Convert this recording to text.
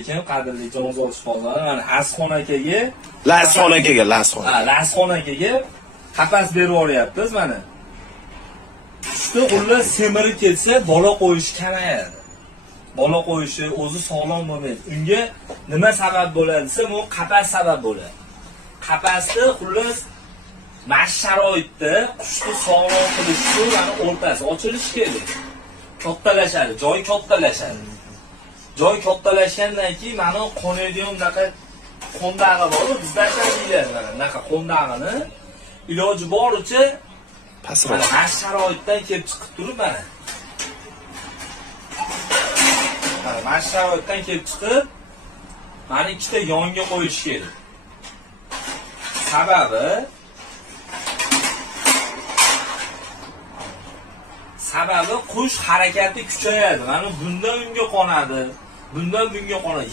Lekin qadrli jonzot shifokorlar mana Asxon akaga Lasxon akaga qapas berib yuboryapmiz mana. Uchta xullas semirib ketsa bola qo'yishi kamayadi. Bola qo'yishi o'zi sog'lom bo'lmaydi. Unga nima sabab bo'ladi desa, bu qapas sabab bo'ladi. Qapasni xullas mana sharoitda qushni sog'lom qilish uchun mana o'rtasi ochilishi kerak. Kattalashadi, joyi kattalashadi. Joy kattalashgandan keyin mana qonadigan bunaqa qondag'i bor, bizda deyiladi mana bunaqa qondag'ini iloji boricha pastroq. Mana sharoitdan kelib chiqib turib mana. Mana sharoitdan kelib chiqib mana ikkita yonga qo'yish kerak. Sababi qush harakati kuchayadi. Mana bundan unga qonadi. Bundan bunga qonadi.